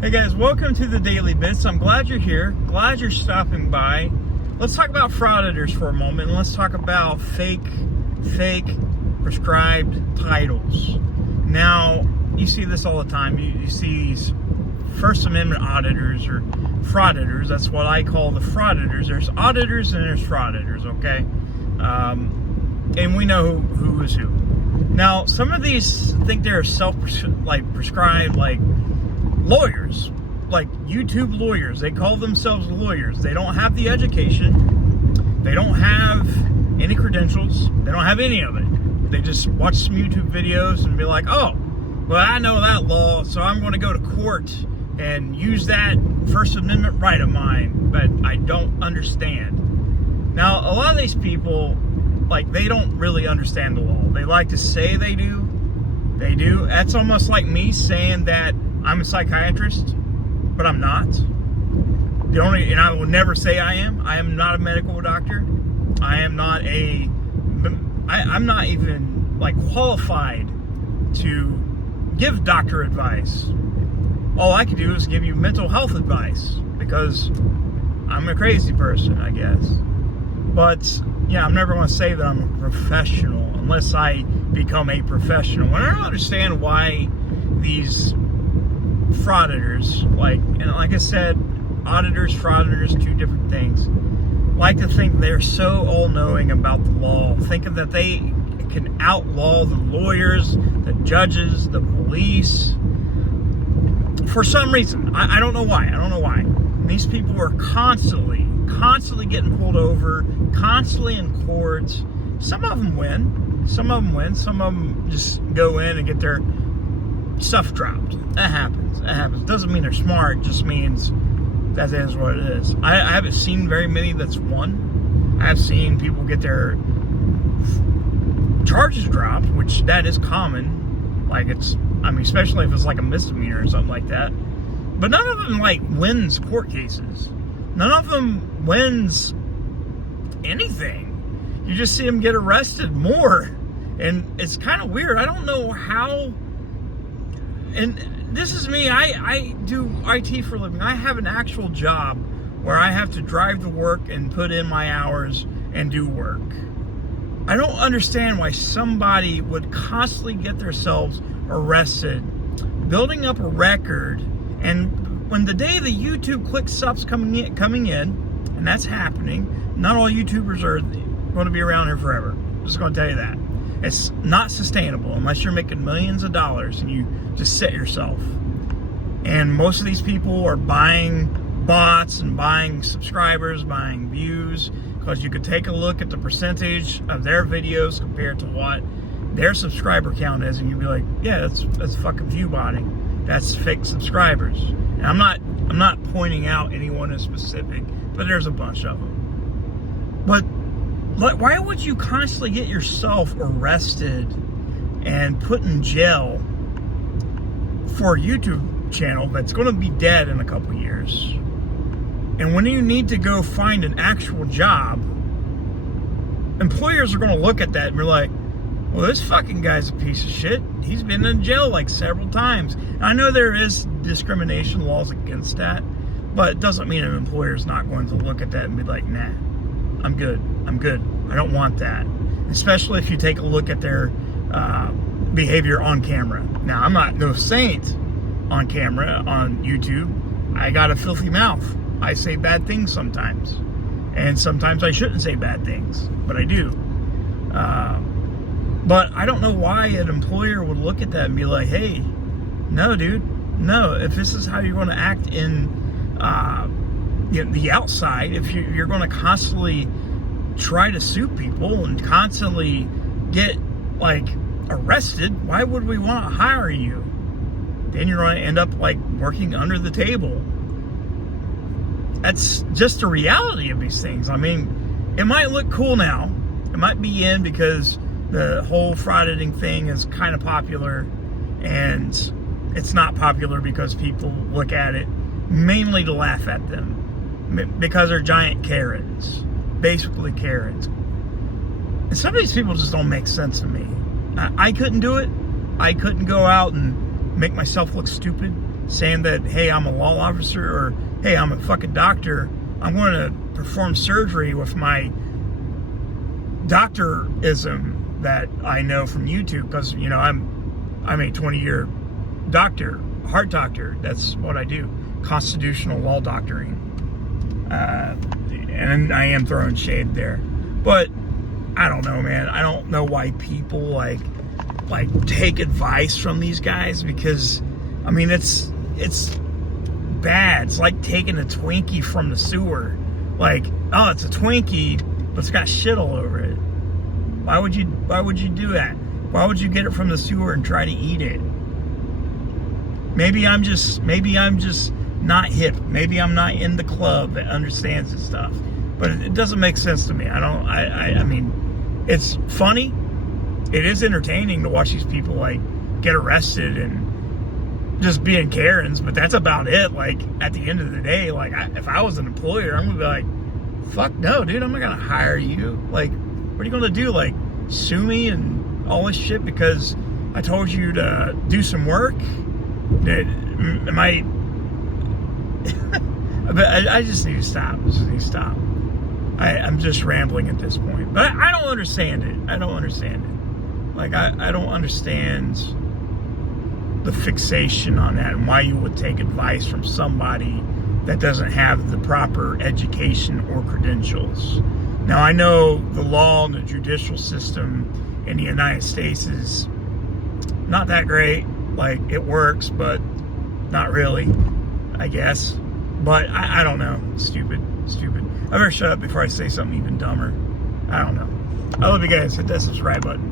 Hey guys, welcome to the Daily Bits. I'm glad you're here. Glad you're stopping by. Let's talk about frauditors for a moment, and let's talk about fake prescribed titles. Now, you see this all the time. You see these First Amendment auditors or frauditors. That's what I call the frauditors. There's auditors and there's frauditors, okay? And we know who is who. Now, some of these think they're prescribed lawyers, like YouTube lawyers. They call themselves lawyers. They don't have the education. They don't have any credentials. They don't have any of it. They just watch some YouTube videos and be like, oh, well, I know that law, so I'm going to go to court and use that First Amendment right of mine, but I don't understand. Now, a lot of these people, they don't really understand the law. They like to say they do. They do. That's almost like me saying that I'm a psychiatrist, but I'm not. And I will never say I am. I am not a medical doctor. I'm not even qualified to give doctor advice. All I can do is give you mental health advice because I'm a crazy person, I guess. But yeah, I'm never going to say that I'm a professional unless I become a professional. And I don't understand why these frauditors, like I said, auditors, frauditors, two different things, like to think they're so all-knowing about the law, thinking that they can outlaw the lawyers, the judges, the police. For some reason, I don't know why. These people are constantly getting pulled over, constantly in courts. Some of them win. Some of them just go in and get their stuff dropped. That happens. Doesn't mean they're smart. Just means that is what it is. I haven't seen very many that's won. I've seen people get their charges dropped, which that is common. Especially if it's like a misdemeanor or something like that. But none of them wins court cases. None of them wins anything. You just see them get arrested more. And it's kind of weird. I don't know how. And this is me. I do IT for a living. I have an actual job where I have to drive to work and put in my hours and do work. I don't understand why somebody would constantly get themselves arrested, building up a record, and when the day the YouTube click stops coming in, and that's happening, not all YouTubers are going to be around here forever. I'm just going to tell you that. It's not sustainable unless you're making millions of dollars and you just set yourself. And most of these people are buying bots and buying subscribers, buying views, because you could take a look at the percentage of their videos compared to what their subscriber count is, and you'd be like, yeah, that's fucking view botting. That's fake subscribers. And I'm not pointing out anyone in specific, but there's a bunch of them. But why would you constantly get yourself arrested and put in jail for a YouTube channel that's going to be dead in a couple years? And when you need to go find an actual job, employers are going to look at that and be like, well, this fucking guy's a piece of shit. He's been in jail several times. And I know there is discrimination laws against that, but it doesn't mean an employer's not going to look at that and be like, nah, I'm good. I don't want that. Especially if you take a look at their behavior on camera. Now, I'm not no saint on camera on YouTube. I got a filthy mouth. I say bad things sometimes. And sometimes I shouldn't say bad things, but I do. But I don't know why an employer would look at that and be like, hey, no, dude. No, if this is how you're going to act in the outside, if you're going to constantly try to sue people and constantly get arrested, why would we want to hire you? Then you're going to end up working under the table. That's just the reality of these things. It might look cool now. It might be in because the whole frauditing thing is kind of popular, and it's not popular because people look at it mainly to laugh at them because they're giant Karens. Basically Karens. And some of these people just don't make sense to me. I couldn't do it. I couldn't go out and make myself look stupid saying that, hey, I'm a law officer, or hey, I'm a fucking doctor. I'm going to perform surgery with my doctorism that I know from YouTube, because, you know, I'm a 20-year doctor, heart doctor. That's what I do, constitutional law doctoring. And I am throwing shade there, but I don't know, man. I don't know why people like take advice from these guys, because I mean, it's bad. It's like taking a Twinkie from the sewer. Like, oh, it's a Twinkie, but it's got shit all over it. Why would you do that? Why would you get it from the sewer and try to eat it? Maybe I'm just not hip. Maybe I'm not in the club that understands this stuff. But it doesn't make sense to me. I mean, it's funny. It is entertaining to watch these people like get arrested and just being Karens, but that's about it. Like, at the end of the day, like, if I was an employer, I'm gonna be like, fuck no, dude, I'm not gonna hire you. Like, what are you gonna do? Like, sue me and all this shit because I told you to do some work? I just need to stop. I'm just rambling at this point. But I don't understand it. Like, I don't understand the fixation on that and why you would take advice from somebody that doesn't have the proper education or credentials. Now, I know the law and the judicial system in the United States is not that great. Like, it works, but not really, I guess. But I don't know. Stupid. I better shut up before I say something even dumber. I don't know. I love you guys. Hit that subscribe button.